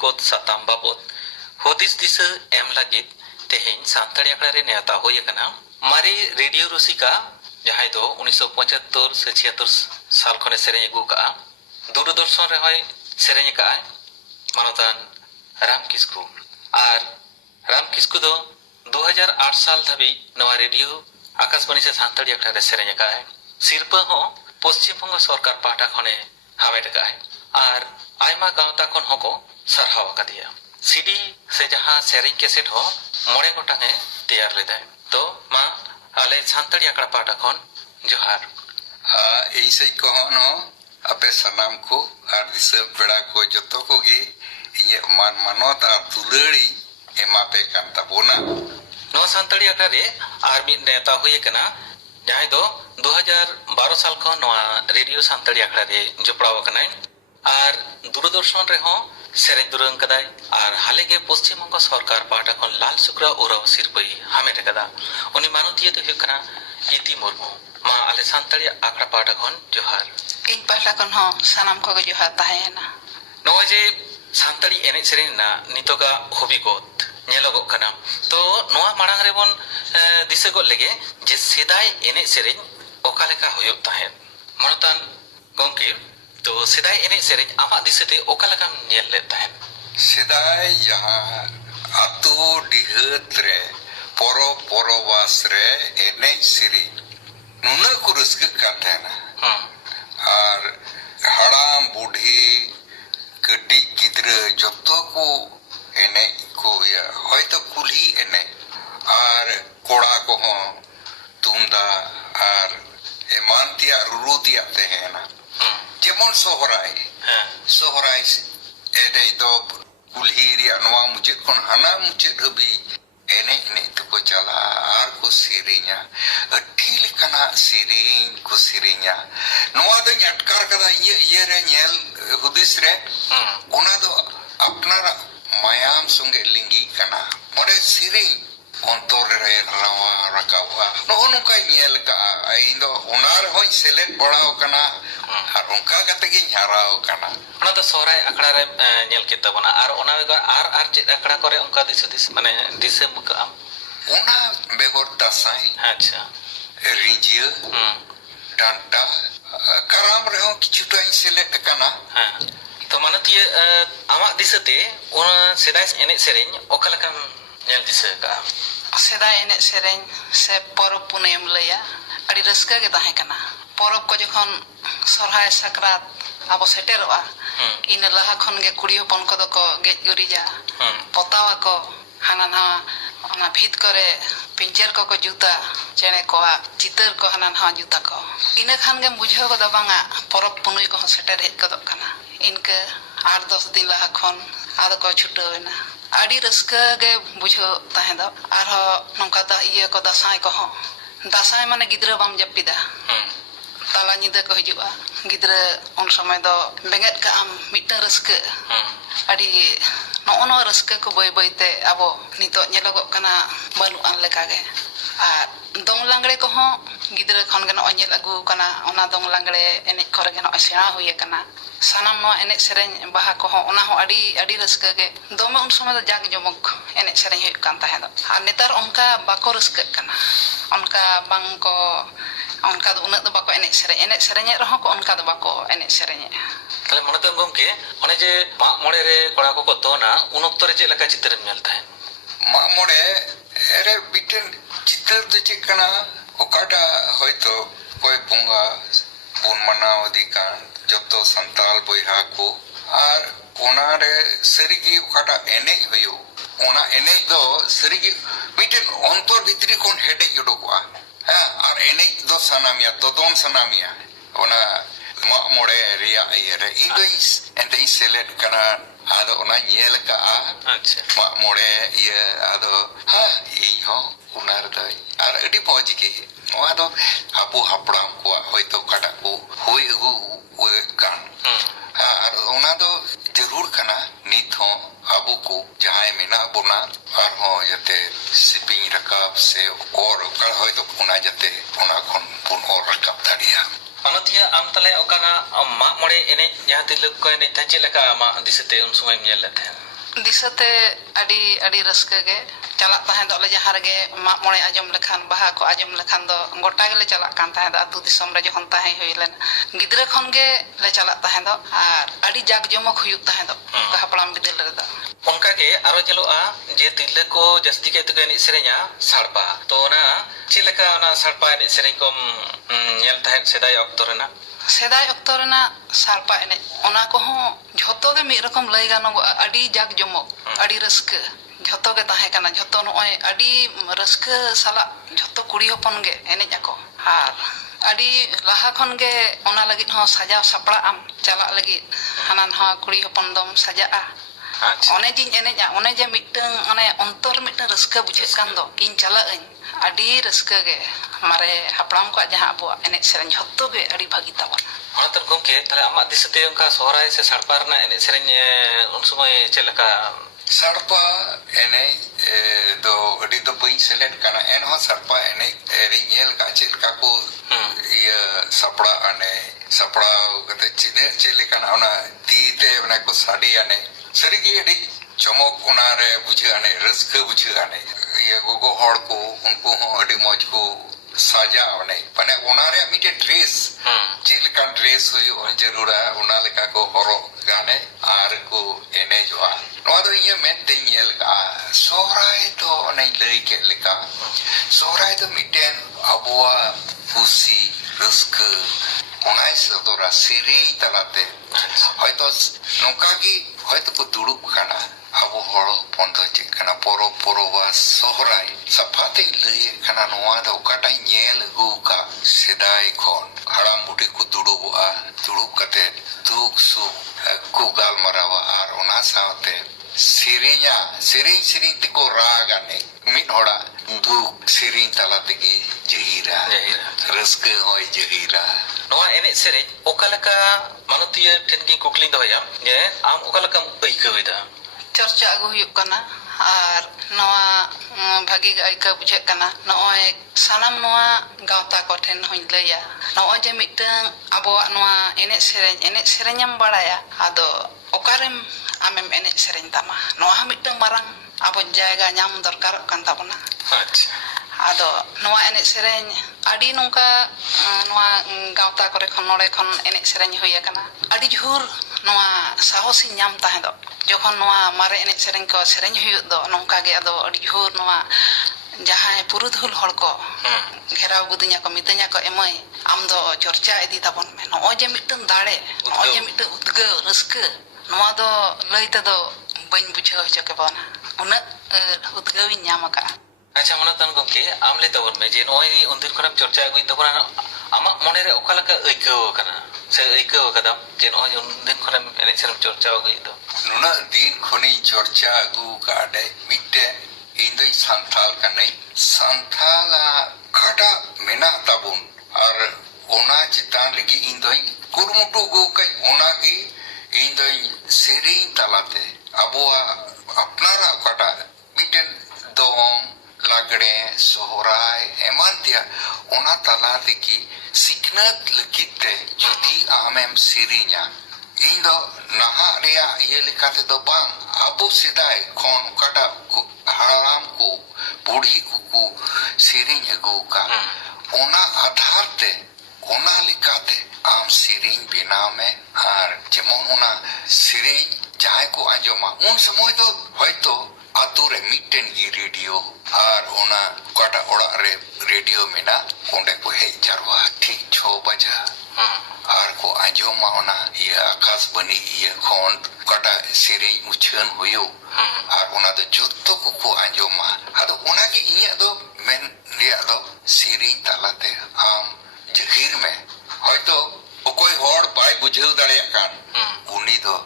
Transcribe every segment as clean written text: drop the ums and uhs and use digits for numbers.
ᱠᱚ ᱥᱟᱛᱟᱢ ᱵᱟᱵᱚᱫ ᱦᱩᱫᱤᱥ ᱫᱤᱥᱟᱹ ᱮᱢ ᱞᱟᱹᱜᱤᱫ ᱛᱮᱦᱮᱧ ᱥᱟᱱᱛᱟᱲᱤ ᱟᱠᱷᱲᱟ ᱨᱮ ᱱᱮᱣᱛᱟ ᱦᱩᱭ ᱟᱠᱟᱱᱟ ᱢᱟᱨᱮ ᱨᱮᱰᱤᱭᱳ ᱨᱩᱥᱤᱠᱟ ᱡᱟᱦᱟᱸᱭ ᱫᱚ 1975 ᱥᱮ 76 ᱥᱟᱞ ᱠᱷᱚᱱᱮ ᱥᱮᱨᱮᱧ ᱟᱹᱜᱩ ᱠᱟᱜᱼᱟ, ᱫᱩᱨᱫᱚর্শন ᱨᱮᱦᱚᱸᱭ ᱥᱮᱨᱮᱧ ᱟᱠᱟᱜᱼᱟᱭ ᱢᱟᱱᱚᱛᱟᱱ ᱨᱟᱢ ᱠᱤᱥᱠᱩ। ᱟᱨ ᱨᱟᱢ ᱠᱤᱥᱠᱩ ᱫᱚ 2008 ᱥᱟᱞ ᱫᱷᱟᱹᱵᱤᱡ ᱱᱚᱣᱟ ᱨᱮᱰᱤᱭᱳ ᱟᱠᱟশবাণী ᱥᱮ ᱥᱟᱱᱛᱟᱲᱤ ᱟᱠᱷᱲᱟ ᱨᱮ ᱥᱮᱨᱮᱧ ᱟᱠᱟᱜᱼᱟᱭ। ᱥᱤᱨᱯᱟᱹ ᱦᱚᱸ ᱯᱚᱥᱪᱤᱢ ᱵᱚᱝᱜᱚ ᱥᱚᱨᱠᱟর ᱯᱟᱦᱴᱟ ᱠᱷᱚᱱᱮ ᱦᱟᱢᱮᱴ ᱟᱠᱟᱜᱼᱟᱭ ᱟᱨ ᱟᱭᱢᱟ ᱜᱟᱶᱛᱟ ᱠᱷᱚᱱ ᱦᱚᱸᱠᱚ ᱥᱟᱨᱦᱟᱣ ᱟᱠᱟᱫᱮᱭᱟ। সিডি সে যাহা সেরিং ক্যাসেট হ মড়ে গোটাঙে তেয়ার লেদায়। তো মা আলে সান্তাড়ি আকড়া পাটা খন জোহার। এই সেই কহনো আপে সানাম কো আর দিশে পেড়া কো যত কোগে ইয়ে মান মানত আর দুলড়ি এমাপে কান তাবোনা। নো সান্তাড়ি আকড়া রে আর মিদ নেতা হয়ে কানা যাই দো 2012 সাল খন নোয়া রেডিও সান্তাড়ি আকড়া রে জপড়াও কানাই আর দূরদর্শন রে হ সেরেñ দুরং কাদাই আর হালেগে পশ্চিমবঙ্গ সরকার পাহটা খন লাল শুক্রা ওরাও সিরপই হামেট কাদা। উনি মানতীয় তো হুᱭᱩᱜ ᱠᱟᱱᱟ ইতি মুর্মু। মা আলে সান্তাড়ি আকড়া পাহটা খন জোহার। ᱤᱧ ᱯᱟᱦᱴᱟ ᱠᱷᱚᱱ ᱦᱚᱸ ᱥᱟᱱᱟᱢ ᱠᱚᱜᱮ ᱡᱚᱦᱟᱨ ᱛᱟᱦᱮᱸᱭᱮᱱᱟ। ᱱᱚᱜᱼᱚᱭ ᱡᱮ ᱥᱟᱱᱛᱟᱲᱤ ᱮᱱᱮᱡ ᱥᱮᱨᱮᱧ ᱨᱮᱱᱟᱜ ᱱᱤᱛᱚᱜᱟᱜ ᱦᱚᱵᱤᱜᱚᱛ ᱧᱮᱞᱚᱜᱚᱜ ᱠᱟᱱᱟ, ᱛᱚ ᱱᱚᱣᱟ ᱢᱟᱲᱟᱝ ᱨᱮᱵᱚᱱ ᱫᱤᱥᱟᱹ ᱜᱚᱫ ᱞᱮᱜᱮ ᱡᱮ ᱥᱮᱫᱟᱭ ᱮᱱᱮᱡ ᱥᱮᱨᱮᱧ ᱚᱠᱟ ᱞᱮᱠᱟ ᱦᱩᱭᱩᱜ ᱛᱟᱦᱮᱸᱫ। ᱢᱚᱱᱚᱛᱟᱱ ᱜᱚᱝᱠᱮ, ᱛᱚ ᱥᱮᱫᱟᱭ ᱮᱱᱮᱡ ᱥᱮᱨᱮᱧ ᱟᱢᱟᱜ ᱫᱤᱥᱟᱹᱛᱮ ᱚᱠᱟ ᱞᱮᱠᱟᱢ ᱧᱮᱞ ᱞᱮᱫ ᱛᱟᱦᱮᱸᱫ? সেদাই যাহা আতো ডিহত রে পরবাস রে এনেজ সিরি নুনা কো রুস্ক কান থাহেনা। আর হাড়াম বুড়ি কটি গিদ্রে যত কো এনেজ কো ইয়া হয়তো কুলহি এনেজ আর কোড়া কো হন তুমদা আর এমান তিয়া রুরু তিয়া তেহেনা। যেমন সোহরাই সোহরাই এডেই তো কুলহি রিয়া নোয়া মুচাদ খন হানা মুচাদ হাবি এনেজ এনেজ তকো চালা আর কো সেরিᱧᱟ আডি লেকানা সেরিᱧ কো সেরিᱧা। নোয়া দᱧ আটকার কাদা ইয়ে রে ñᱮল হুদিস রে ওনা দো আপনার মায়াম সঙ্গে লিঙ্গি কানা পরে সেরিᱧ অন্তর রে রাওয়া রাকাওয়া ᱱᱚᱜᱼᱚ ᱱᱚᱝᱠᱟᱧ ᱧᱮᱞ ᱠᱟᱜᱼᱟ। ᱤᱧ ᱫᱚ ᱚᱱᱟ ᱨᱮᱦᱚᱸᱧ ᱥᱮᱞᱮᱫ ᱵᱟᱲᱟᱣ ᱠᱟᱱᱟ ᱟᱨ ᱚᱱᱠᱟ ᱠᱟᱛᱮ ᱜᱤᱧ ᱦᱟᱨᱟᱣ ᱠᱟᱱᱟ। ᱚᱱᱟ ᱫᱚ ᱥᱚᱦᱨᱟᱭ ᱟᱠᱷᱲᱟ ᱨᱮ ᱧᱮᱞ ᱠᱮᱫ ᱛᱟᱵᱚᱱᱟ ᱟᱨ ᱚᱱᱟ ᱵᱮᱜᱚᱨ ᱟᱨ ᱪᱮᱫ ᱟᱠᱷᱲᱟ ᱠᱚᱨᱮ ᱚᱱᱠᱟ ᱫᱤᱥᱟᱹ ᱢᱟᱱᱮ ᱫᱤᱥᱟᱹᱢ ᱠᱟᱜᱼᱟᱢ? ᱚᱱᱟ ᱵᱮᱜᱚᱨ ᱫᱟᱸᱥᱟᱭ, ᱟᱪᱪᱷᱟ, ᱨᱤᱸᱡᱷᱟᱹ, ᱰᱟᱱᱴᱟ, ᱠᱟᱨᱟᱢ ᱨᱮᱦᱚᱸ ᱠᱤᱪᱷᱩᱴᱟᱧ ᱥᱮᱞᱮᱫ ᱟᱠᱟᱱᱟ। ᱦᱮᱸ, ᱛᱚ ᱢᱟᱱᱚᱛᱤᱭᱟᱹ ᱟᱢᱟᱜ ᱫᱤᱥᱟᱹᱛᱮ ᱚᱱᱟ ᱥᱮᱫᱟᱭ ᱮᱱᱮᱡ ᱥᱮᱨᱮᱧ ᱚᱠᱟ ᱞᱮᱠᱟᱢ ᱧᱮᱞ ᱫᱤᱥᱟᱹ ᱠᱟᱜᱼᱟ? ᱥᱮᱫᱟᱭ ᱮᱱᱮᱡ ᱥᱮᱨᱮᱧ ᱥᱮ ᱯᱚᱨᱚᱵᱽ ᱯᱩᱱᱟᱹᱭᱮᱢ ᱞᱟᱹᱭᱟ ᱟᱹᱰᱤ ᱨᱟᱹᱥᱠᱟᱹ ᱜᱮ ᱛᱟᱦᱮᱸ ᱠᱟᱱᱟ। ᱯᱚᱨᱚᱵᱽ ᱠᱚ ᱡᱚᱠᱷᱚᱱ ᱥᱚᱨᱦᱟᱭ ᱥᱟᱠᱨᱟᱛ ᱟᱵᱚ ᱥᱮᱴᱮᱨᱚᱜᱼᱟ, ᱤᱱᱟᱹ ᱞᱟᱦᱟ ᱠᱷᱚᱱ ᱜᱮ ᱠᱩᱲᱤ ᱦᱚᱯᱚᱱ ᱠᱚᱫᱚ ᱠᱚ ᱜᱮᱡ ᱜᱩᱨᱤᱡᱟ, ᱯᱚᱛᱟᱣᱟᱠᱚ, ᱦᱟᱱᱟ ᱱᱟᱣᱟ ᱚᱱᱟ ᱵᱷᱤᱛ ᱠᱚᱨᱮ ᱯᱤᱧᱪᱟᱹᱨ ᱠᱚᱠᱚ ᱡᱩᱛᱟ, ᱪᱮᱬᱮ ᱠᱚᱣᱟᱜ ᱪᱤᱛᱟᱹᱨ ᱠᱚ ᱦᱟᱱᱟ ᱱᱟᱣᱟ ᱡᱩᱛᱟᱠᱚ। ᱤᱱᱟᱹ ᱠᱷᱟᱱ ᱜᱮᱢ ᱵᱩᱡᱷᱟᱹᱣ ᱜᱚᱫᱟ ᱵᱟᱝᱟ ᱯᱚᱨᱚᱵᱽ ᱯᱩᱱᱟᱹᱭ ᱠᱚᱦᱚᱸ ᱥᱮᱴᱮᱨ ᱦᱮᱡ ᱜᱚᱫᱚᱜ ᱠᱟᱱᱟ। ᱤᱱᱠᱟᱹ 8-10 ᱫᱤᱱ ᱞᱟᱦᱟ ᱠᱷᱚᱱ ᱟᱫᱚ ᱠᱚ ᱪᱷᱩᱴᱟᱹᱣᱮᱱᱟ। ᱟᱹᱰᱤ ᱨᱟᱹᱥᱠᱟᱹ ᱜᱮ ᱵᱩᱡᱷᱟᱹᱣ ᱛᱟᱦᱮᱸᱫᱚ। ᱟᱨᱦᱚᱸ ᱱᱚᱝᱠᱟ ᱤᱭᱟᱹ ᱠᱚ ᱫᱟᱸᱥᱟᱭ ᱠᱚᱦᱚᱸ, ᱫᱟᱸᱥᱟᱭ ᱢᱟᱱᱮ ᱜᱤᱫᱽᱨᱟᱹ ᱵᱟᱢ ᱡᱟᱹᱯᱤᱫᱟ, ᱛᱟᱞᱟ ᱧᱤᱫᱟᱹ ᱠᱚ ᱦᱤᱡᱩᱜᱼᱟ ᱜᱤᱫᱽᱨᱟᱹ, ᱩᱱ ᱥᱚᱢᱚᱭ ᱫᱚ ᱵᱮᱸᱜᱮᱫ ᱠᱟᱜᱼᱟᱢ ᱢᱤᱫᱴᱟᱝ ᱨᱟᱹᱥᱠᱟᱹ। ᱟᱹᱰᱤ ᱱᱚᱜᱼᱚ ᱱᱚᱣᱟ ᱨᱟᱹᱥᱠᱟᱹ ᱠᱚ ᱵᱟᱹᱭ ᱵᱟᱹᱭᱛᱮ ᱟᱵᱚ ᱱᱤᱛᱚᱜ ᱧᱮᱞᱚᱜᱚᱜ ᱠᱟᱱᱟ ᱵᱟᱹᱱᱩᱜ ᱟᱱ ᱞᱮᱠᱟᱜᱮ। ᱟᱨ ᱫᱚᱝ ᱞᱟᱜᱽᱲᱮ ᱠᱚᱦᱚᱸ ᱜᱤᱫᱽᱨᱟᱹ ᱠᱷᱚᱱ ᱜᱮ ᱱᱚᱜᱼᱚᱭ ᱧᱮᱞ ᱟᱹᱜᱩ ᱠᱟᱱᱟ, ᱚᱱᱟ ᱫᱚᱝ ᱞᱟᱜᱽᱲᱮ ᱮᱱᱮᱡ ᱠᱚᱨᱮ ᱜᱮ ᱱᱚᱜᱼᱚᱭ ᱥᱮᱬᱟ ᱦᱩᱭ ᱟᱠᱟᱱᱟ। ᱥᱟᱱᱟᱢ ᱱᱚᱣᱟ ᱮᱱᱮᱡ ᱥᱮᱨᱮᱧ ᱵᱟᱦᱟ ᱠᱚᱦᱚᱸ ᱚᱱᱟ ᱦᱚᱸ ᱟᱹᱰᱤ ᱨᱟᱹᱥᱠᱟᱹ ᱜᱮ ᱫᱚᱢᱮ ᱩᱱ ᱥᱚᱢᱚᱭ ᱫᱚ ᱡᱟᱠ ᱡᱚᱢᱚᱠ ᱮᱱᱮᱡ ᱥᱮᱨᱮᱧ ᱦᱩᱭᱩᱜ ᱠᱟᱱ ᱛᱟᱦᱮᱸᱫ। ᱟᱨ ᱱᱮᱛᱟᱨ ᱚᱱᱠᱟ ᱵᱟᱠᱚ ᱨᱟᱹᱥᱠᱟᱹᱜ ᱠᱟᱱᱟ, ᱚᱱᱠᱟ ᱵᱟᱝᱠᱚ, ᱚᱱᱠᱟ ᱫᱚ ᱩᱱᱟᱹᱜ ᱫᱚ ᱵᱟᱠᱚ ᱮᱱᱮᱡ ᱥᱮᱨᱮᱧᱮᱫ ᱨᱮᱦᱚᱸ ᱠᱚ ᱚᱱᱠᱟ ᱫᱚ ᱵᱟᱠᱚ ᱮᱱᱮᱡ ᱥᱮᱨᱮᱧᱮᱫᱼᱟ। তাহলে মনে গᱚᱢᱠᱮ ᱚᱱᱮ ᱡᱮ ᱢᱟᱜ ᱢᱚᱬᱮ ᱨᱮ ᱠᱚᱲᱟ ᱠᱚᱠᱚ ᱫᱚᱱᱟ ᱩᱱ ᱚᱠᱛᱚ ᱨᱮ ᱪᱮᱫ ᱞᱮᱠᱟ ᱪᱤᱛᱟᱹᱨᱮᱢ ᱧᱮᱞ ᱛᱟᱦᱮᱸᱫ? ᱢᱟᱜ ᱢᱚᱬᱮ ᱨᱮ ᱢᱤᱫᱴᱮᱱ ᱪᱤᱛᱟᱹᱨ ᱫᱚ ᱪᱮᱫ ᱠᱟᱱᱟ, ᱚᱠᱟᱴᱟᱜ ᱦᱚᱭᱛᱚ ᱚᱠᱚᱭ ᱵᱚᱸᱜᱟ ᱵᱚᱱ ᱢᱟᱱᱟᱣ ᱤᱫᱤ ᱠᱟᱱ ᱡᱚᱛᱚ ᱥᱟᱱᱛᱟᱲ ᱵᱚᱭᱦᱟ ᱠᱚ, ᱟᱨ ᱚᱱᱟᱨᱮ ᱥᱟᱹᱨᱤᱜᱮ ᱚᱠᱟᱴᱟᱜ ᱮᱱᱮᱡ ᱦᱩᱭᱩᱜ, ᱚᱱᱟ ᱮᱱᱮᱡ ᱫᱚ ᱥᱟᱹᱨᱤᱜᱮ ᱢᱤᱫᱴᱮᱱ ᱚᱱᱛᱚᱨ ᱵᱷᱤᱛᱨᱤ ᱠᱷᱚᱱ ᱦᱮᱰᱮᱡ ᱩᱰᱩᱠᱚᱜᱼᱟ। ᱦᱮᱸ, ᱟᱨ ᱮᱱᱮᱡ ᱫᱚ ᱥᱟᱱᱟᱢᱤᱭᱟ, ᱫᱚᱫᱚᱱ ᱥᱟᱱᱟᱢᱤᱭᱟ ᱚᱱᱟ ᱢᱟᱜ ᱢᱚᱬᱮ ᱨᱮᱭᱟᱜ ᱤᱭᱟᱹᱨᱮ। ᱤᱧ ᱫᱚ ᱮᱱᱛᱮᱧ ᱥᱮᱞᱮᱫ ᱠᱟᱱᱟ, ᱟᱫᱚ ᱚᱱᱟᱧ ᱧᱮᱞ ᱠᱟᱜᱼᱟ। ᱟᱪᱪᱷᱟ, ᱢᱟᱜ ᱢᱚᱬᱮ ᱤᱭᱟᱹ, ᱟᱫᱚ ᱤᱧ ᱦᱚᱸ ᱚᱱᱟ ᱨᱮᱫᱚᱧ, ᱟᱨ ᱟᱹᱰᱤ ᱢᱚᱡᱽ ᱜᱮ ᱱᱚᱣᱟ ᱫᱚ ᱟᱵᱚ ᱦᱟᱯᱲᱟᱢ ᱠᱚᱣᱟᱜ ᱦᱚᱭᱛᱚ ᱚᱠᱟᱴᱟᱜ ᱠᱚ ᱦᱩᱭ ᱟᱹᱜᱩ ᱠᱟᱱ, ᱟᱨ ᱚᱱᱟ ᱫᱚ ᱡᱟᱹᱨᱩᱲ ᱠᱟᱱᱟ ᱱᱤᱛ ᱦᱚᱸ ᱟᱵᱚ ᱠᱚ ᱡᱟᱦᱟᱸᱭ ᱢᱮᱱᱟᱜ ᱵᱚᱱᱟ ᱟᱨᱦᱚᱸ ᱡᱟᱛᱮ ᱥᱤᱯᱤᱧ ᱨᱟᱠᱟᱵ ᱥᱮ ᱚᱨ ᱦᱚᱭᱛᱚ ᱚᱱᱟ ᱡᱟᱛᱮ ᱚᱱᱟ ᱠᱷᱚᱱ ᱵᱚᱱ ᱚᱨ ᱨᱟᱠᱟᱵ ᱫᱟᱲᱮᱭᱟᱜ। ᱢᱟᱱᱚᱛᱤᱭᱟᱹ ᱟᱢ ᱛᱟᱦᱞᱮ ᱚᱠᱟᱱᱟᱜ ᱢᱟᱜ ᱢᱚᱬᱮ ᱮᱱᱮᱡ ᱡᱟᱦᱟᱸ ᱛᱤᱨᱞᱟᱹ ᱠᱚ ᱮᱱᱮᱡ ᱛᱟᱦᱮᱸ ᱪᱮᱫ ᱞᱮᱠᱟ ᱟᱢᱟᱜ ᱫᱤᱥᱟᱹᱛᱮ ᱩᱱ ᱥᱚᱢᱚᱭᱮᱢ ᱧᱮᱞ ᱞᱮᱫ ᱛᱟᱦᱮᱸᱫ? ᱫᱤᱥᱟᱹᱛᱮ ᱟᱹᱰᱤ ᱨᱟᱹᱥᱠᱟᱹ ᱜᱮ ᱪᱟᱞᱟᱜ ᱛᱟᱦᱮᱸ ᱫᱚ ᱟᱞᱮ ᱡᱟᱦᱟᱸ ᱨᱮᱜᱮ ᱢᱟᱜ ᱢᱚᱬᱮ ᱟᱸᱡᱚᱢ ᱞᱮᱠᱷᱟᱱ ᱵᱟᱦᱟ ᱠᱚ ᱟᱸᱡᱚᱢ ᱞᱮᱠᱷᱟᱱ ᱫᱚ ᱜᱚᱴᱟ ᱜᱮᱞᱮ ᱪᱟᱞᱟᱜ ᱠᱟᱱ ᱛᱟᱦᱮᱸ ᱫᱚ ᱟᱹᱛᱩ ᱫᱤᱥᱚᱢ ᱨᱮ ᱡᱚᱠᱷᱚᱱ ᱛᱟᱦᱮᱸ ᱦᱩᱭ ᱞᱮᱱᱟ ᱜᱤᱫᱽᱨᱟᱹ ᱠᱷᱚᱱ ᱜᱮ ᱞᱮ ᱪᱟᱞᱟᱜ ᱛᱟᱦᱮᱸ ᱫᱚ ᱟᱨ ᱟᱹᱰᱤ ᱡᱟᱠ ᱡᱚᱢᱚᱠ ᱦᱩᱭᱩᱜ ᱛᱟᱦᱮᱸ ᱫᱚ ᱦᱟᱯᱲᱟᱢ ᱵᱤᱫᱟᱹᱞ ᱨᱮᱫᱚ ᱚᱱᱠᱟᱜᱮ ᱟᱨᱚ ᱧᱮᱞᱚᱜᱼᱟ ᱡᱮ ᱛᱤᱨᱞᱟᱹ ᱠᱚ ᱡᱟᱹᱥᱛᱤ ᱠᱟᱭ ᱛᱮᱠᱚ ᱮᱱᱮᱡ ᱥᱮᱨᱮᱧᱟ ᱥᱟᱲᱯᱟ ᱛᱚ ᱚᱱᱟ ᱪᱮᱫ ᱞᱮᱠᱟ ᱚᱱᱟ ᱥᱟᱲᱯᱟ ᱮᱱᱮᱡ ᱥᱮᱨᱮᱧ ᱠᱚᱢ ᱧᱮᱞ ᱛᱟᱦᱮᱸᱫ ᱥᱮᱫᱟᱭ ᱚᱠᱛᱚ ᱨᱮᱱᱟᱜ ᱥᱮᱫᱟᱭ ᱚᱠᱛᱚ ᱨᱮᱱᱟᱜ ᱥᱟᱲᱯᱟ ᱮᱱᱮᱡ ᱚᱱᱟ ᱠᱚᱦᱚᱸ ᱡᱷᱚᱛᱚ ᱜᱮ ᱢᱤᱫ ᱨᱚᱠᱚᱢ ᱞᱟᱹᱭ ᱜᱟᱱᱚᱜᱚᱜᱼᱟ ᱟᱹᱰᱤ ᱡᱟᱠ ᱡᱚᱢᱚᱠ ᱟᱹᱰᱤ ᱨᱟᱹᱥᱠᱟᱹ ᱡᱷᱚᱛᱚ ᱜᱮ ᱛᱟᱦᱮᱸ ᱠᱟᱱᱟ ᱡᱷᱚᱛᱚ ᱱᱚᱜᱼᱚᱭ ᱟᱹᱰᱤ ᱨᱟᱹᱥᱠᱟᱹ ᱥᱟᱞᱟᱜ ᱡᱷᱚᱛᱚ ᱠᱩᱲᱤ ᱦᱚᱯᱚᱱ ᱜᱮ ᱮᱱᱮᱡ ᱟᱠᱚ ᱟᱨ ᱟᱹᱰᱤ ᱞᱟᱦᱟ ᱠᱷᱚᱱ ᱜᱮ ᱚᱱᱟ ᱞᱟᱹᱜᱤᱫ ᱦᱚᱸ ᱥᱟᱡᱟᱣ ᱥᱟᱯᱲᱟᱜ ᱟᱢ ᱪᱟᱞᱟᱜ ᱞᱟᱹᱜᱤᱫ ᱦᱟᱱᱟ ᱱᱟᱣᱟ ᱠᱩᱲᱤ ᱦᱚᱯᱚᱱ ᱫᱚᱢ ᱥᱟᱡᱟᱜᱼᱟ ᱚᱱᱮ ᱡᱤᱧ ᱮᱱᱮᱡᱟ ᱚᱱᱮ ᱡᱮ ᱢᱤᱫᱴᱟᱝ ᱚᱱᱮ ᱚᱱᱛᱚᱨ ᱢᱤᱫᱴᱟᱝ ᱨᱟᱹᱥᱠᱟᱹ ᱵᱩᱡᱷᱟᱹᱜ ᱠᱟᱱ ᱫᱚ ᱤᱧ ᱪᱟᱞᱟᱜ ᱟᱹᱧ ᱟᱹᱰᱤ ᱨᱟᱹᱥᱠᱟᱹ ᱜᱮ ᱢᱟᱨᱮ ᱦᱟᱯᱲᱟᱢ ᱠᱚᱣᱟᱜ ᱡᱟᱦᱟᱸ ᱟᱵᱚᱣᱟᱜ ᱮᱱᱮᱡ ᱥᱮᱨᱮᱧ ᱡᱷᱚᱛᱚ ᱜᱮ ᱟᱹᱰᱤ ᱵᱷᱟᱹᱜᱤ ᱛᱟᱵᱚᱱ ᱚᱱᱟᱛᱮ ᱜᱚᱢᱠᱮ ᱛᱟᱦᱞᱮ ᱟᱢᱟᱜ ᱫᱤᱥᱟᱹᱛᱮ ᱚᱱᱠᱟ ᱥᱚᱦᱨᱟᱭ ᱥᱮ ᱥᱟᱲᱯᱟ ᱨᱮᱱᱟᱜ ᱮᱱᱮᱡ ᱥᱮᱨᱮᱧ ᱩᱱ ᱥᱚᱢᱚᱭ ᱪᱮᱫ ᱞᱮᱠᱟ ᱥᱟᱲᱯᱟ ᱮᱱᱮᱡ ᱫᱚ ᱟᱹᱰᱤ ᱫᱚ ᱵᱟᱹᱧ ᱥᱮᱞᱮᱫ ᱠᱟᱱᱟ ᱮᱱᱦᱚᱸ ᱥᱟᱲᱯᱟ ᱮᱱᱮᱡ ᱨᱤᱧ ᱧᱮᱞ ᱠᱟᱜ ᱪᱮᱫ ᱞᱮᱠᱟ ᱠᱚ ᱤᱭᱟᱹ ᱥᱟᱯᱲᱟᱣ ᱠᱟᱛᱮ ᱪᱮᱫ ᱞᱮᱠᱟᱱᱟᱜ ᱚᱱᱟ ᱛᱤᱛᱮ ᱚᱱᱟ ᱠᱚ ᱥᱟᱰᱮᱭᱟᱱᱮ ᱥᱟᱹᱨᱤᱜᱮ ᱟᱹᱰᱤ ᱪᱚᱢᱚᱠ ᱚᱱᱟᱨᱮ ᱵᱩᱡᱷᱟᱹᱜᱼᱟᱱᱮ ᱨᱟᱹᱥᱠᱟᱹ ᱵᱩᱡᱷᱟᱹᱜᱼᱟᱱᱮ ᱤᱭᱟᱹ ᱜᱚᱜᱚ ᱦᱚᱲ ᱠᱚ ᱩᱱᱠᱩ ᱦᱚᱸ ᱟᱹᱰᱤ ᱢᱚᱡᱽ ᱠᱚ ᱥᱟᱡᱟᱣᱟᱱᱮ ᱢᱟᱱᱮ ᱚᱱᱟ ᱨᱮᱭᱟᱜ ᱢᱤᱫᱴᱮᱱ ᱰᱨᱮᱥ ᱪᱮᱫ ᱞᱮᱠᱟ ᱰᱨᱮᱥ ᱦᱩᱭᱩᱜᱼᱟ ᱡᱟᱹᱨᱩᱲᱟ ᱚᱱᱟ ᱞᱮᱠᱟ ᱠᱚ ᱦᱚᱨᱚᱜ ᱜᱟᱱᱮ ᱟᱨ ᱠᱚ ᱮᱱᱮᱡᱚᱜᱼᱟ ᱱᱚᱣᱟ ᱫᱚ ᱤᱧᱟᱹᱜ ᱢᱮᱫᱛᱮᱧ ᱧᱮᱞ ᱠᱟᱜᱼᱟ ᱥᱚᱦᱨᱟᱭ ᱫᱚ ᱚᱱᱮᱧ ᱞᱟᱹᱭ ᱠᱮᱫ ᱞᱮᱠᱟ ᱥᱚᱦᱨᱟᱭ ᱫᱚ ᱢᱤᱫᱴᱮᱱ ᱟᱵᱚᱣᱟᱜ ᱠᱩᱥᱤ ᱨᱟᱹᱥᱠᱟᱹ ᱚᱱᱟᱭ ᱥᱚᱫᱚᱨᱟ ᱥᱮᱨᱮᱧ ᱛᱟᱞᱟᱛᱮ ᱦᱚᱭᱛᱚ ᱱᱚᱝᱠᱟᱜᱮ ᱦᱚᱭᱛᱚ ᱠᱚ ᱫᱩᱲᱩᱵ ᱠᱟᱱᱟ ᱟᱵᱚ ᱦᱚᱲ ᱦᱚᱯᱚᱱ ᱫᱚ ᱪᱮᱫ ᱠᱟᱱᱟ ᱯᱚᱨᱚᱵᱽ ᱯᱚᱨᱚᱵᱟᱥ ᱥᱚᱦᱨᱟᱭ ᱥᱟᱯᱷᱟᱛᱮᱧ ᱞᱟᱹᱭᱮᱫ ᱠᱟᱱᱟ ᱱᱚᱣᱟ ᱫᱚ ᱚᱠᱟᱴᱟᱜ ᱤᱧ ᱧᱮᱞ ᱟᱹᱜᱩ ᱟᱠᱟᱫ ᱥᱮᱫᱟᱭ ᱠᱷᱚᱱ ᱦᱟᱲᱟᱢ ᱵᱩᱰᱷᱤ ᱠᱚ ᱫᱩᱲᱩᱵᱚᱜᱼᱟ ᱫᱩᱲᱩᱵ ᱠᱟᱛᱮ ᱫᱩᱠ ᱥᱩᱠ ᱠᱚ ᱜᱟᱞᱢᱟᱨᱟᱣᱟ ᱟᱨ ᱚᱱᱟ ᱥᱟᱶᱛᱮ ᱥᱮᱨᱮᱧ ᱛᱮᱠᱚ ᱨᱟᱜᱟᱱᱮ ᱢᱤᱫ ᱦᱚᱲᱟᱜ ᱫᱩᱠ ᱥᱮᱨᱮᱧ ᱛᱟᱞᱟ ᱛᱮᱜᱮ ᱡᱟᱹᱦᱤᱨᱟ ᱨᱟᱹᱥᱠᱟᱹ ᱦᱚᱸᱭ ᱡᱟᱹᱦᱤᱨᱟ ᱱᱚᱣᱟ ᱮᱱᱮᱡ ᱥᱮᱨᱮᱧ ᱚᱠᱟ ᱞᱮᱠᱟ ᱢᱟᱱᱚᱛᱤᱭᱟᱹ ᱴᱷᱮᱱ ᱜᱮ ᱠᱩᱠᱞᱤᱧ ᱫᱚᱦᱚᱭᱟ ᱡᱮ ᱟᱢ ᱚᱠᱟ ᱞᱮᱠᱟᱢ ᱟᱹᱭᱠᱟᱹᱣᱮᱫᱟ ᱪᱚᱨᱪᱟ ᱟᱹᱜᱩ ᱦᱩᱭᱩᱜ ᱠᱟᱱᱟ ᱟᱨ ᱱᱚᱣᱟ ᱵᱷᱟᱹᱜᱤ ᱜᱮ ᱟᱹᱭᱠᱟᱹᱣ ᱵᱩᱡᱷᱟᱹᱜ ᱠᱟᱱᱟ ᱱᱚᱜᱼᱚᱭ ᱥᱟᱱᱟᱢ ᱱᱚᱣᱟ ᱜᱟᱶᱛᱟ ᱠᱚ ᱴᱷᱮᱱ ᱦᱚᱧ ᱞᱟᱹᱭᱟ ᱱᱚᱜᱼᱚᱭ ᱡᱮ ᱢᱤᱫᱴᱟᱝ ᱟᱵᱚᱣᱟᱜ ᱱᱚᱣᱟ ᱮᱱᱮᱡ ᱥᱮᱨᱮᱧᱮᱢ ᱵᱟᱲᱟᱭᱟ ᱟᱫᱚ ᱚᱠᱟᱨᱮᱢ ᱟᱢᱮᱢ ᱮᱱᱮᱡ ᱥᱮᱨᱮᱧ ᱛᱟᱢᱟ ᱱᱚᱣᱟ ᱦᱚᱸ ᱢᱤᱫᱴᱟᱝ ᱢᱟᱨᱟᱝ ᱟᱵᱚ ᱡᱟᱭᱜᱟ ᱧᱟᱢ ᱫᱚᱨᱠᱟᱨᱚᱜ ᱠᱟᱱ ᱛᱟᱵᱚᱱᱟ ᱟᱪᱪᱷᱟ ᱟᱫᱚ ᱱᱚᱣᱟ ᱮᱱᱮᱡ ᱥᱮᱨᱮᱧ ᱟᱹᱰᱤ ᱱᱚᱝᱠᱟ ᱱᱚᱣᱟ ᱜᱟᱶᱛᱟ ᱠᱚᱨᱮ ᱠᱷᱚᱱ ᱱᱚᱰᱮ ᱠᱷᱚᱱ ᱮᱱᱮᱡ ᱥᱮᱨᱮᱧ ᱦᱩᱭ ᱟᱠᱟᱱᱟ ᱟᱹᱰි ᱡᱳᱨ ᱱᱚᱣᱟ ᱥᱟᱦᱚᱥᱤᱧ ᱧᱟᱢ ᱛᱟᱦᱮᱸ ᱫᱚ ᱡᱚᱠᱷᱚᱱ ᱱᱚᱣᱟ ᱢᱟᱨᱮ ᱮᱱᱮᱡ ᱥᱮᱨᱮᱧ ko ᱥᱮᱨᱮᱧ ᱦᱩᱭᱩᱜ do nongka ge ado adi jhur noa jahanai purudhul hor ko घेराव गुदिया को मितanya को emoi am do chorcha idi tabon me no je mitun dare no je mitun udga raska noa do lei te do bain bujhau hocho ke bona una udga wi nyama ka acha mana tan gomke amle tabon me je noi undir khanam chorcha agui tabona ama mone re okalaka aikaw kana se aikaw kada je noi undir khanam ene seram chorcha agui do nuna din khoni chorcha agu ka de mitte indai santhal kanai santhala khada mena tabun ar ona chitan lagi indai kurumutu go kai ona gi indai sering talate abua apnara kata miten dong lagde sohrai eman dia ona talate ki siknat legite judi amem sirinya indo naha rea ye likate do bang abu sidai kon kata haram ko budi ku sirinya go ka ona adhar te ona likate am siring biname ar jemon ona siring jahai ko anjoma un samoy do hoyto ature mitten gi radio ar ona kata ora re radio mena onde ko hej jarwa thik 6 baja ar ko anjoma ona ia akas bani ia khon kata siring ucheun huyu ar ona do jotto ko anjoma ado ona gi inya do men ria do siring talate am jahir me hoyto okoi hor bai bujhau dareya kan uni do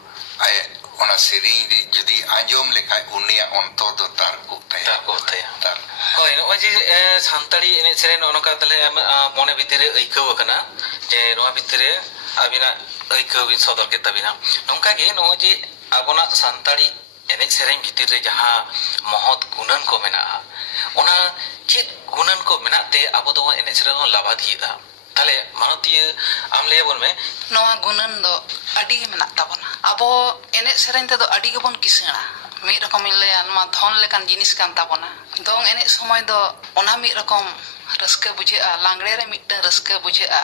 ay ona siring judi anjom lekhai unia onto do tar ko taya tar hoi no je santari ene sere no ka tale mone bhitire aikaw kana je no bhitire abina aikaw bin sodor ke tabina nongka ge no je abona santari ene sere bhitire jaha mohot gunan ko mena ona chit gunan ko mena te abo do ene sere no labadhi da tale manotiya am lay bon me noa gunan do adi ge mena tabona abo enek sereng te do adi ge bon kisena ᱢᱤᱫ ᱨᱚᱠᱚᱢᱤᱧ ᱞᱟᱹᱭᱟ ᱱᱚᱣᱟ ᱫᱷᱚᱱ ᱞᱮᱠᱟᱱ ᱡᱤᱱᱤᱥ ᱠᱟᱱ ᱛᱟᱵᱚᱱᱟ ᱫᱚᱝ ᱮᱱᱮᱡ ᱥᱚᱢᱚᱭ ᱫᱚ ᱚᱱᱟ ᱢᱤᱫ ᱨᱚᱠᱚᱢ ᱨᱟᱹᱥᱠᱟᱹ ᱵᱩᱡᱷᱟᱹᱜᱼᱟ ᱞᱟᱜᱽᱲᱮ ᱨᱮ ᱢᱤᱫᱴᱟᱝ ᱨᱟᱹᱥᱠᱟᱹ ᱵᱩᱡᱷᱟᱹᱜᱼᱟ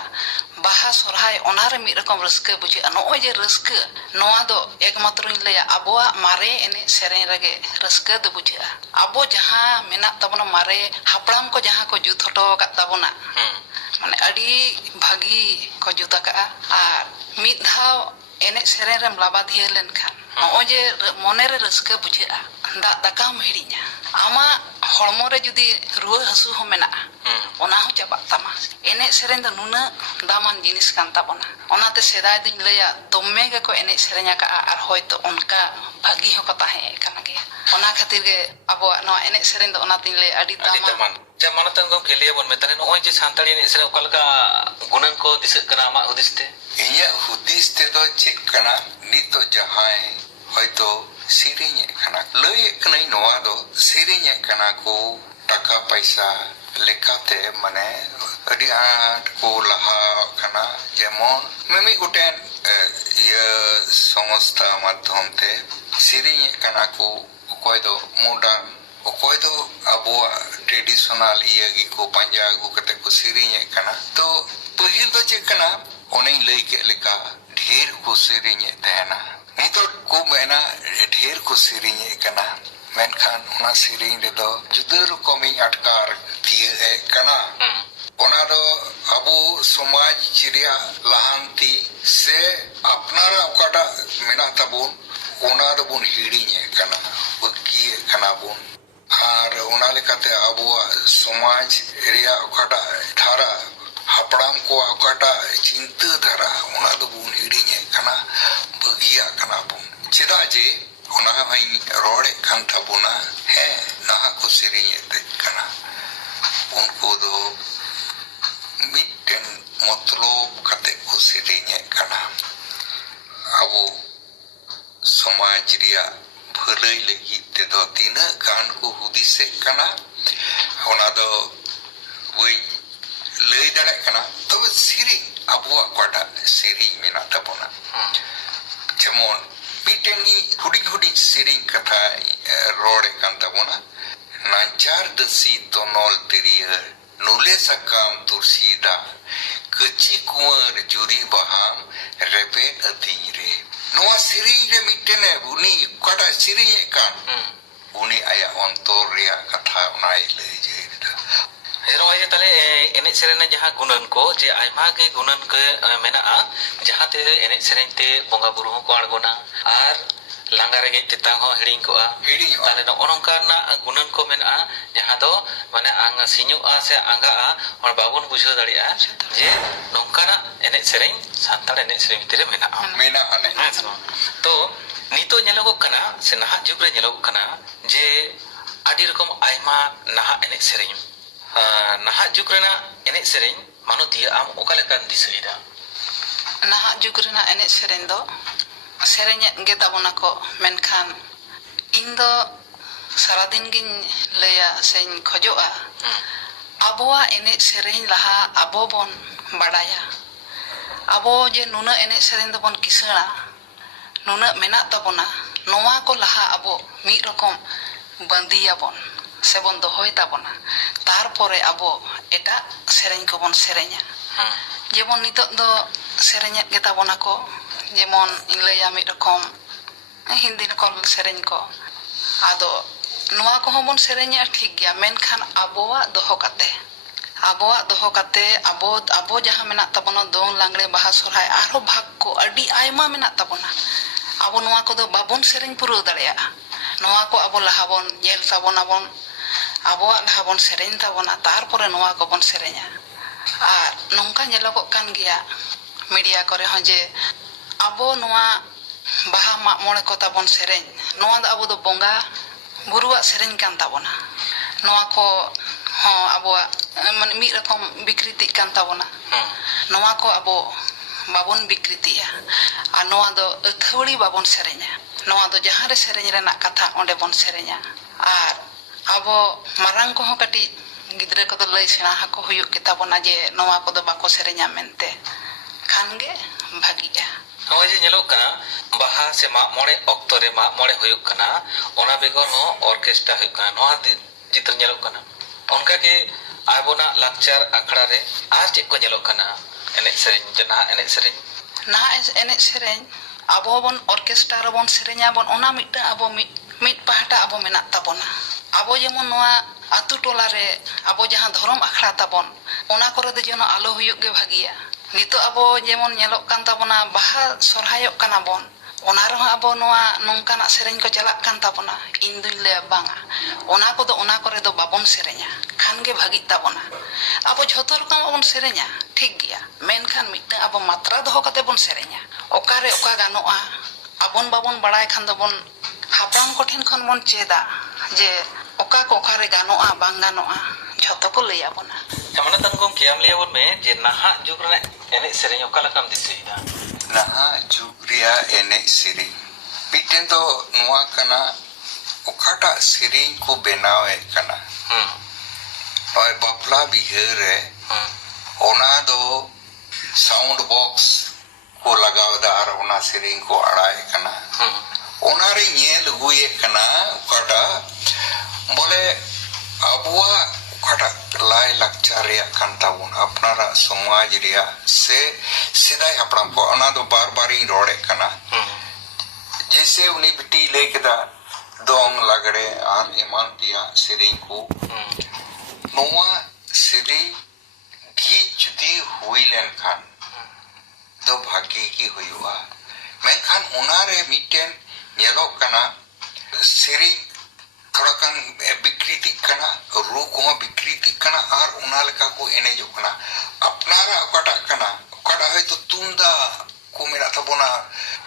ᱵᱟᱦᱟ ᱥᱚᱨᱦᱟᱭ ᱚᱱᱟᱨᱮ ᱢᱤᱫ ᱨᱚᱠᱚᱢ ᱨᱟᱹᱥᱠᱟᱹ ᱵᱩᱡᱷᱟᱹᱜᱼᱟ ᱱᱚᱜᱼᱚᱭ ᱡᱮ ᱨᱟᱹᱥᱠᱟᱹ ᱱᱚᱣᱟ ᱫᱚ ᱮᱠᱢᱟᱛᱨᱚᱧ ᱞᱟᱹᱭᱟ ᱟᱵᱚᱣᱟᱜ ᱢᱟᱨᱮ ᱮᱱᱮᱡ ᱥᱮᱨᱮᱧ ᱨᱮᱜᱮ ᱨᱟᱹᱥᱠᱟᱹ ᱫᱚ ᱵᱩᱡᱷᱟᱹᱜᱼᱟ ᱟᱵᱚ ᱡᱟᱦᱟᱸ ᱢᱮᱱᱟᱜ ᱛᱟᱵᱚᱱᱟ ᱢᱟᱨᱮ ᱦᱟᱯᱲᱟᱢ ko ᱡᱟᱦᱟᱸ ko ᱡᱩᱛ ᱦᱚᱴᱚ ᱟᱠᱟᱫ ᱛᱟᱵᱚᱱᱟ ᱢᱟᱱᱮ ᱟᱹᱰᱤ ᱵᱷᱟᱹᱜᱤ ko ᱡᱩᱛ ᱟᱠᱟᱜᱼᱟ ᱟᱨ ᱢᱤᱫ ᱫᱷᱟᱣ ᱮᱱᱮᱡ ᱥᱮᱨᱮᱧ ᱨᱮᱢ ᱞᱟᱵᱟᱫᱷᱤᱭᱟᱹ ᱞᱮᱱᱠᱷᱟᱱ ᱱᱚᱜᱼᱚᱭ ᱡᱮ ᱢᱚᱱᱮᱨᱮ ᱨᱟᱹᱥᱠᱟᱹ ᱵᱩᱡᱷᱟᱹᱜᱼᱟ ᱫᱟᱜ ᱫᱟᱠᱟᱢ ᱦᱤᱲᱤᱧᱟ ᱟᱢᱟᱜ ᱦᱚᱲᱢᱚ ᱨᱮ ᱡᱩᱫᱤ ᱨᱩᱣᱟᱹ ᱦᱟᱹᱥᱩ ᱦᱚᱸ ᱢᱮᱱᱟᱜᱼᱟ ᱚᱱᱟ ᱦᱚᱸ ᱪᱟᱵᱟᱜ ᱛᱟᱢᱟ ᱮᱱᱮᱡ ᱥᱮᱨᱮᱧ ᱫᱚ ᱱᱩᱱᱟᱹᱜ ᱫᱟᱢᱟᱱ ᱡᱤᱱᱤᱥ ᱠᱟᱱ ᱛᱟᱵᱚᱱᱟ ᱚᱱᱟᱛᱮ ᱥᱮᱫᱟᱭ ᱫᱚᱧ ᱞᱟᱹᱭᱟ ᱫᱚᱢᱮ ᱜᱮᱠᱚ ᱮᱱᱮᱡ ᱥᱮᱨᱮᱧ ᱟᱠᱟᱜᱼᱟ ᱟᱨ ᱦᱚᱭᱛᱚ ᱚᱱᱠᱟ ᱵᱷᱟᱹᱜᱤ ᱦᱚᱸᱠᱚ ᱛᱟᱦᱮᱸ ᱠᱟᱱᱟ ᱜᱮᱭᱟ ᱚᱱᱟ ᱠᱷᱟᱹᱛᱤᱨ ᱜᱮ ᱟᱵᱚᱣᱟᱜ ᱱᱚᱣᱟ ᱮᱱᱮᱡ ᱥᱮᱨᱮᱧ ᱫᱚ ᱚᱱᱟᱛᱤᱧ ᱞᱟᱹᱭᱟ ᱟᱹᱰᱤ ᱫᱟᱢᱟᱱ ᱢᱟᱱᱚᱛᱟᱱ ᱜᱚᱢᱠᱮ ᱞᱟᱹᱭᱟᱵᱚᱱ ᱢᱮ ᱛᱟᱦᱞᱮ ᱱᱚᱜᱼᱚᱭ ᱡᱮ ᱥᱟᱱᱛᱟᱲᱤ ᱮᱱᱮᱡ ᱥᱮᱨᱮᱧ ᱚᱠᱟ ᱞᱮᱠᱟ ᱜᱩᱱᱟᱹᱱ ko ᱫᱤᱥᱟᱹᱜ ᱠᱟᱱᱟ ᱟᱢᱟᱜ ᱦᱩᱫᱤᱥ ᱛᱮ ᱤᱧᱟᱹᱜ ᱦᱩᱫᱤᱥ ᱛᱮᱫᱚ ᱪᱮᱫ ᱠᱟᱱᱟ ᱱᱤᱛᱚᱜ ᱡᱟᱦᱟᱸᱭ ᱦᱚᱭᱛᱚ ᱥᱮᱨᱮᱧᱮᱫ ᱠᱟᱱᱟ ᱞᱟᱹᱭᱮᱫ ᱠᱟᱹᱱᱟᱹᱧ ᱱᱚᱣᱟ ᱫᱚ ᱥᱮᱨᱮᱧᱮᱫ ᱠᱟᱱᱟ ᱠᱚ ᱴᱟᱠᱟ ᱯᱚᱭᱥᱟ ᱞᱮᱠᱟᱛᱮ ᱢᱟᱱᱮ ᱟᱹᱰᱤ ᱟᱸᱴ ko ᱞᱟᱦᱟᱣ ᱠᱟᱱᱟ ᱡᱮᱢᱚᱱ ᱢᱤᱢᱤᱫ ᱜᱚᱴᱮᱱ সংস্থা মাধ্যম তে ᱥᱮᱨᱮᱧᱮᱫ ᱠᱟᱱᱟ ᱠᱚ ᱚᱠᱚᱭ ᱫᱚ ᱢᱚᱰᱟর্ন ᱚᱠᱚᱭ ᱫᱚ ᱟᱵᱚᱣᱟᱜ ᱴᱨᱮᱰᱤᱥᱚনাᱞ ᱤᱭᱟᱹ ᱜᱮᱠᱚ ᱯᱟᱸᱡᱟ ᱟᱹᱜᱩ ᱠᱟᱛᱮ ᱠᱚ ᱥᱮᱨᱮᱧᱮᱫ ᱠᱟᱱᱟ ᱛᱚ ᱯᱟᱹᱦᱤᱞ ᱫᱚ ᱪᱮᱫ ᱠᱟᱱᱟ ᱚᱱᱮᱧ ᱞᱟᱹᱭ ᱠᱮᱫ ᱞᱮᱠᱟ ᱰᱷᱮᱨ ᱠᱚ ᱥᱮᱨᱮᱧᱮᱫ ᱛᱟᱦᱮᱱᱟ ᱱᱤᱛᱚᱜ ᱠᱚ ᱢᱮᱱᱟ ᱰᱷᱮᱨ ko ᱥᱮᱨᱮᱧᱮᱫ ᱠᱟᱱᱟ ᱢᱮᱱᱠᱷᱟन ᱚᱱᱟ ᱥᱮᱨᱮᱧ ᱨᱮᱫᱚ ᱡᱩᱫᱟᱹ ᱨᱚᱠᱚᱢᱤᱧ ᱟᱴᱠᱟᱨ ᱛᱤᱭᱟᱹᱜ ᱠᱟᱱᱟ ᱚᱱᱟ ᱫᱚ ᱟᱵᱚ ᱥᱚᱢᱟᱡᱽ ᱨᱮᱭᱟᱜ ᱞᱟᱦᱟᱱᱛᱤ ᱥᱮ ᱟᱯᱱᱟᱨᱟᱜ ᱚᱠᱟᱴᱟᱜ ᱢᱮᱱᱟᱜ ᱛᱟᱵᱚᱱ ᱚᱱᱟ ᱫᱚᱵᱚᱱ ᱦᱤᱲᱤᱧᱮᱫ ᱠᱟᱱᱟ ᱵᱟᱹᱜᱤᱭᱮᱫ ᱠᱟᱱᱟ ᱵᱚᱱ ᱟᱨ ᱚᱱᱟ ᱞᱮᱠᱟᱛᱮ ᱟᱵᱚᱣᱟᱜ ᱥᱚᱢᱟᱡᱽ ᱨᱮᱭᱟᱜ ᱚᱠᱟᱴᱟᱜ ধারা ᱦᱟᱯᱲᱟᱢ ᱠᱚᱣᱟᱜ ᱚᱠᱟᱴᱟᱜ ᱪᱤᱱᱛᱟᱹ ধারা ᱚᱱᱟ ᱫᱚᱵᱚᱱ ᱦᱤᱲᱤᱧᱮᱫ ᱠᱟᱱᱟ ᱵᱟᱹᱜᱤᱭᱟᱜ ᱠᱟᱱᱟ ᱵᱚᱱ ᱪᱮᱫᱟᱜ ᱡᱮ ᱚᱱᱟ ᱦᱚᱸᱧ ᱨᱚᱲᱮᱫ ᱠᱟᱱ ᱛᱟᱵᱚᱱᱟ ᱦᱮᱸ ᱱᱟᱦᱟᱜ ko ᱥᱮᱨᱮᱧᱮᱫ ᱠᱟᱱᱟ उनको दो मिट्टन मतलब कते को सेरेᱧᱮᱫ कना अबो समाज रिया भलाई लगी ते दो तीना गान को हुदिसेक कना ओना दो वई लई दाड़े कना तबे सेरेኝ अबुआ कोटा सेरेኝ मेना तबोना जेमन मिट्टनी हुडिंग हुडिंग सेरेኝ कथा रोड़े कान तबोना नांचार दसी तोनोल तिरिया नुले सकम तुरसीदा कच्ची कुंवर जुरी बहाम रेबे अधीरे नोआ सेरेኝ रे मिट्टने उनी कोटा सेरेኝ कान उनी आया अंतर रिया कथा उनाई लई जेदा ᱱᱚᱜᱼᱚᱭ ᱛᱟᱦᱞᱮ ᱮᱱᱮᱡ ᱥᱮᱨᱮᱧ ᱡᱟᱦᱟᱸ ᱜᱩᱱᱟᱹᱱ ᱠᱚ ᱡᱮ ᱟᱭᱢᱟ ᱜᱮ ᱜᱩᱱᱟᱹᱱ ᱠᱚ ᱢᱮᱱᱟᱜᱼᱟ ᱡᱟᱦᱟᱸᱛᱮ ᱮᱱᱮᱡ ᱥᱮᱨᱮᱧ ᱛᱮ ᱵᱚᱸᱜᱟ ᱵᱩᱨᱩ ᱦᱚᱸᱠᱚ ᱟᱬᱜᱚᱱᱟ ᱟᱨ ᱞᱟᱸᱜᱟ ᱨᱮᱸᱜᱮᱡ ᱛᱮᱛᱟᱝ ᱦᱚᱸ ᱦᱤᱲᱤᱧ ᱠᱚᱜᱼᱟ ᱛᱟᱦᱞᱮ ᱱᱚᱜᱼᱚ ᱱᱚᱝᱠᱟᱱᱟᱜ ᱜᱩᱱᱟᱹᱱ ᱠᱚ ᱢᱮᱱᱟᱜᱼᱟ ᱡᱟᱦᱟᱸ ᱫᱚ ᱢᱟᱱᱮ ᱥᱤᱧᱚᱜᱼᱟ ᱥᱮ ᱟᱸᱜᱟᱜᱼᱟ ᱚᱱᱟ ᱵᱟᱵᱚᱱ ᱵᱩᱡᱷᱟᱹᱣ ᱫᱟᱲᱮᱭᱟᱜᱼᱟ ᱡᱮ ᱱᱚᱝᱠᱟᱱᱟᱜ ᱮᱱᱮᱡ ᱥᱮᱨᱮᱧ ᱥᱟᱱᱛᱟᱲ ᱮᱱᱮᱡ ᱥᱮᱨᱮᱧ ᱵᱷᱤᱛᱨᱤ ᱨᱮ ᱢᱮᱱᱟᱜᱼᱟ ᱦᱮᱸ ᱥᱮ ᱵᱟᱝ ᱛᱚ ᱱᱤᱛᱚᱜ ᱧᱮᱞᱚᱜᱚᱜ ᱠᱟᱱᱟ ᱥᱮ ᱱᱟᱦᱟᱜ ᱡᱩᱜᱽ ᱨᱮ ᱧᱮᱞᱚᱜᱚᱜ ᱠᱟᱱᱟ ᱡᱮ ᱟᱹᱰᱤ ᱨᱚᱠᱚᱢ ᱟᱭᱢᱟ ᱱᱟᱦᱟᱜ ᱮᱱᱮᱡ ᱥᱮᱨᱮᱧ ᱱᱟᱦᱟᱜ ᱡᱩᱜᱽ ᱨᱮᱱᱟᱜ ᱮᱱᱮᱡ ᱥᱮᱨᱮᱧ ᱢᱟᱱᱚᱛᱤᱭᱟᱹ ᱟᱢ ᱚᱠᱟ ᱞᱮᱠᱟᱢ ᱫᱤᱥᱟᱹᱭᱮᱫᱟ ᱱᱟᱦᱟᱜ ᱡᱩᱜᱽ ᱨᱮᱱᱟᱜ ᱮᱱᱮᱡ ᱥᱮᱨᱮᱧ ᱫᱚ ᱥᱮᱨᱮᱧᱮᱫ ᱜᱮ ᱛᱟᱵᱚᱱᱟ ᱠᱚ ᱢᱮᱱᱠᱷᱟᱱ ᱤᱧ ᱫᱚ ᱥᱟᱨᱟᱫᱤᱱ ᱜᱤᱧ ᱞᱟᱹᱭᱟ ᱥᱮᱧ ᱠᱷᱚᱡᱚᱜᱼᱟ ᱟᱵᱚᱣᱟᱜ ᱮᱱᱮᱡ ᱥᱮᱨᱮᱧ ᱞᱟᱦᱟ ᱟᱵᱚ ᱵᱚᱱ ᱵᱟᱲᱟᱭᱟ ᱟᱵᱚ ᱡᱮ ᱱᱩᱱᱟᱹᱜ ᱮᱱᱮᱡ ᱥᱮᱨᱮᱧ ᱫᱚᱵᱚᱱ ᱠᱤᱥᱟᱹᱬᱟ ᱱᱩᱱᱟᱹᱜ ᱢᱮᱱᱟᱜ ᱛᱟᱵᱚᱱᱟ ᱱᱚᱣᱟ ᱠᱚ ᱞᱟᱦᱟ ᱟᱵᱚ ᱢᱤᱫ ᱨᱚᱠᱚᱢ ᱵᱟᱸᱫᱤᱭᱟᱵᱚᱱ ᱥᱮᱵᱚᱱ ᱫᱚᱦᱚᱭ ᱛᱟᱵᱚᱱᱟ ᱛᱟᱨᱯᱚᱨᱮ ᱟᱵᱚ ᱮᱴᱟᱜ ᱥᱮᱨᱮᱧ ᱠᱚᱵᱚᱱ ᱥᱮᱨᱮᱧᱟ ᱡᱮᱢᱚᱱ ᱱᱤᱛᱚᱜ ᱫᱚ ᱥᱮᱨᱮᱧᱮᱫ ᱜᱮ ᱛᱟᱵᱚᱱᱟ ᱠᱚ ᱡᱮᱢᱚᱱ ᱤᱧ ᱞᱟᱹᱭᱟ ᱢᱤᱫ ᱨᱚᱠᱚᱢ हिंदी को सेरेñ को आदो नोआ को हों बन सेरेñा ठीक गया मेनखान आबोआ दोहो काते आबो जहां मेना तबोना दोंग लांगड़े बाहा सोरहाय आरो भाग को अडी आयमा मेना तबोना आबो नोआ को दो बाबोन सेरेñ पुरो दाड़ेया नोआ को आबो लाहाबोन नेल ताबोना बोन आबोआ लाहाबोन सेरेñ ताबोना तारपरे नोआ को बोन सेरेñा आर नोंका नेलोगोग कान गया मीडिया करे हों जे आबो नोआ बाहा माग मोड़े को ताबोन सेरेñ नोआ दो आबो दो बोंगा बुरुआ सेरेñ कान ताबोना नोआ को हाँ आबो माने मिद रकम विकृति कान ताबोना नोआ को आबो बाबोन विकृतिया आ नोआ दो अथवड़ी बाबोन सेरेñा नोआ दो जहां रे सेरेñ रेना कथा ओंडे बोन सेरेñा आर आबो मारांग को हों कटी गिद्रे को दो लई सेना हाको हुयुग के ताबोना जे नोआ को दो बाको सेरेñा मेनते खान गे भागिया ᱱᱚᱜᱼᱚᱭ ᱡᱮ ᱧᱮᱞᱚᱜ ᱠᱟᱱᱟ ᱵᱟᱦᱟ ᱥᱮ ᱢᱟᱜ ᱢᱚᱬᱮ ᱚᱠᱛᱚ ᱨᱮ ᱢᱟᱜ ᱢᱚᱬᱮ ᱦᱩᱭᱩᱜ ᱠᱟᱱᱟ, ᱚᱱᱟ ᱵᱮᱜᱚᱨ ᱦᱚᱸ ᱚᱨᱠᱮᱥᱴᱨᱟ ᱦᱩᱭᱩᱜ ᱠᱟᱱᱟ, ᱱᱚᱣᱟ ᱪᱤᱛᱟᱹᱨ ᱧᱮᱞᱚᱜ ᱠᱟᱱᱟ। ᱚᱱᱠᱟᱜᱮ ᱟᱵᱚᱱᱟᱜ ᱞᱟᱠᱪᱟᱨ ᱟᱠᱷᱲᱟ ᱨᱮ ᱟᱨ ᱪᱮᱫ ko ᱧᱮᱞᱚᱜ ᱠᱟᱱᱟ ᱮᱱᱮᱡ ᱥᱮᱨᱮᱧ ᱡᱮ ᱱᱟᱦᱟᱜ ᱮᱱᱮᱡ ᱥᱮᱨᱮᱧ? ᱱᱟᱦᱟᱜ ᱮᱱᱮᱡ ᱥᱮᱨᱮᱧ ᱟᱵᱚ ᱵᱚᱱ ᱚᱨᱠᱮᱥᱴᱨᱟ ᱨᱮᱵᱚᱱ ᱥᱮᱨᱮᱧᱟᱵᱚᱱ, ᱚᱱᱟ ᱢᱤᱫᱴᱟᱝ ᱟᱵᱚ ᱢᱤᱫ ᱯᱟᱦᱴᱟ ᱟᱵᱚ ᱢᱮᱱᱟᱜ ᱛᱟᱵᱚᱱᱟ। ᱟᱵᱚ ᱡᱮᱢᱚᱱ ᱱᱚᱣᱟ ᱟᱛᱳ ᱴᱚᱞᱟ ᱨᱮ ᱟᱵᱚ ᱡᱟᱦᱟᱸ ᱫᱷᱚᱨᱚᱢ ᱟᱠᱷᱲᱟ ᱛᱟᱵᱚᱱ, ᱚᱱᱟ ᱠᱚᱨᱮ ᱫᱚ ᱡᱮᱱᱚ ᱟᱞᱚ ᱦᱩᱭᱩᱜ ᱜᱮ ᱵᱷᱟᱹᱜᱤᱭᱟ। ᱱᱤᱛᱚᱜ ᱟᱵᱚ ᱡᱮᱢᱚᱱ ᱧᱮᱞᱚᱜ ᱠᱟᱱ ᱛᱟᱵᱚᱱᱟ ᱵᱟᱦᱟ ᱥᱚᱨᱦᱟᱭᱚᱜ ᱠᱟᱱᱟ ᱵᱚন, ᱚᱱᱟ ᱨᱮᱦᱚᱸ ᱟᱵᱚ ᱱᱚᱣᱟ ᱱᱚᱝᱠᱟᱱᱟᱜ ᱥᱮᱨᱮᱧ ᱠᱚ ᱪᱟᱞᱟᱜ ᱠᱟᱱ ᱛᱟᱵᱚᱱᱟ। ᱤᱧ ᱫᱩᱧ ᱞᱟᱹᱭᱟ ᱵᱟᱝᱟ, ᱚᱱᱟ ᱠᱚᱫᱚ ᱚᱱᱟ ᱠᱚᱨᱮ ᱫᱚ ᱵᱟᱵᱚᱱ ᱥᱮᱨᱮᱧᱟ ᱠᱷᱟᱱ ᱜᱮ ᱵᱷᱟᱹᱜᱤᱜ ᱛᱟᱵᱚᱱᱟ। ᱟᱵᱚ ᱡᱷᱚᱛᱚ ᱨᱚᱠᱚᱢᱟᱜ ᱵᱚᱱ ᱥᱮᱨᱮᱧᱟ ᱴᱷᱤᱠ ᱜᱮᱭᱟ, ᱢᱮᱱᱠᱷᱟᱱ ᱢᱤᱫᱴᱟᱝ ᱟᱵᱚ ᱢᱟᱛᱨᱟ ᱫᱚᱦᱚ ᱠᱟᱛᱮ ᱵᱚᱱ ᱥᱮᱨᱮᱧᱟ। ᱚᱠᱟᱨᱮ ᱚᱠᱟ ᱜᱟᱱᱚᱜᱼᱟ, ᱟᱵᱚᱱ ᱵᱟᱵᱚᱱ ᱵᱟᱲᱟᱭ ᱠᱷᱟᱱ ᱫᱚᱵᱚᱱ ᱦᱟᱯᱲᱟᱢ ᱠᱚᱴᱷᱮᱱ ᱠᱷᱚᱱ ᱵᱚᱱ ᱪᱮᱫᱟ ᱡᱮ ᱚᱠᱟ ᱠᱚ ᱚᱠᱟᱨᱮ ᱜᱟᱱᱚᱜᱼᱟ ᱵᱟᱝ ᱜᱟᱱᱚᱜᱼᱟ, ᱡᱷᱚᱛᱚ ko ᱞᱟᱹᱭ ᱟᱵᱚᱱᱟ। ᱮᱢᱚᱱᱟᱛᱟᱱ ᱜᱚᱢᱠᱮ ᱟᱢ ᱞᱟᱹᱭᱟᱵᱚᱱ ᱢᱮ ᱡᱮ ᱱᱟᱦᱟᱜ ᱡᱩᱜᱽ ᱨᱮᱱᱟᱜ ᱮᱱᱮᱡ ᱥᱮᱨᱮᱧ ᱚᱠᱟ ᱞᱮᱠᱟᱢ ᱫᱤᱥᱟᱹᱭᱮᱫᱟ? ᱱᱟᱦᱟᱜ ᱡᱩᱜᱽ ᱨᱮᱭᱟᱜ ᱮᱱᱮᱡ ᱥᱮᱨᱮᱧ ᱢᱤᱫᱴᱮᱱ ᱫᱚ ᱱᱚᱣᱟ ᱠᱟᱱᱟ, ᱚᱠᱟᱴᱟᱜ ᱥᱮᱨᱮᱧ ᱠᱚ ᱵᱮᱱᱟᱣᱮᱫ ᱠᱟᱱᱟ ᱱᱚᱜᱼᱚᱭ ᱵᱟᱯᱞᱟ ᱵᱤᱦᱟᱹ ᱨᱮ, ᱚᱱᱟ ᱫᱚ sound box ko lagawda ar ona sering ko aড়ায় kana onare nyel huye kana okata bole abua okata lai lakchar reyak kan tabun apnara samaj reyak se sidai hapram ko ona do bar bar ing rode kana jese uni biti lay keda dong lagre ar eman tiya sering ko noa sering ki judi hui len kan तो भाग्य की हुआ मेनखान उनारे मिटेन nyelok kana sering थोड़ा kan विकृति kana ru ko विकृति kana ar una leka ko enejok kana apnara okata kana okata hoyto tunda ko menak tabona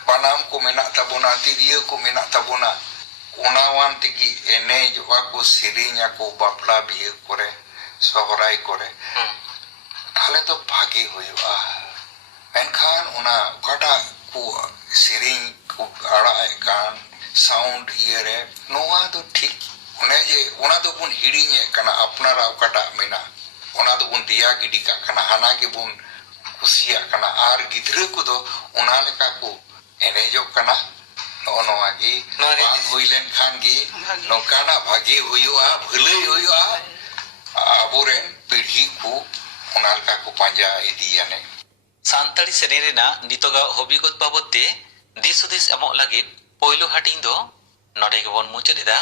panam ko menak tabona tiria ko menak tabona unawan tigi enejok aku sering aku bapla bihe kore sohrai kore thale to bhagi huwa मेनखान उना कटा को सिरिंग को आड़ा एकान sound इयरे नोआ तो ठीक उन्हें जे उना तो बुन हिड़ीने कना अपनारा कटा मेना उना तो बुन दिया गिडी का कना हाना के बुन कुसिया कना आर गिद्रे को तो उना लेका को एनेजो कना नोआ गी बांग हुईलेन खान गी नोकाना भागी हुआ भले हुआ आबोरेन पीढ़ी को उना लेका को पांजा इदिया ने ᱥᱟᱱᱛᱟᱲᱤ ᱥᱮᱨᱮᱧ ᱨᱮᱱᱟᱜ ᱱᱤᱛᱚᱜᱟᱜ ᱦᱚᱵᱤᱜᱚᱛ ᱵᱟᱵᱚᱫ ᱛᱮ ᱫᱤᱥ ᱦᱩᱫᱤᱥ ᱮᱢᱚᱜ ᱞᱟᱹᱜᱤᱫ ᱯᱳᱭᱞᱳ ᱦᱟᱹᱴᱤᱧ ᱫᱚ ᱱᱚᱰᱮ ᱜᱮᱵᱚᱱ ᱢᱩᱪᱟᱹᱫ ᱮᱫᱟ।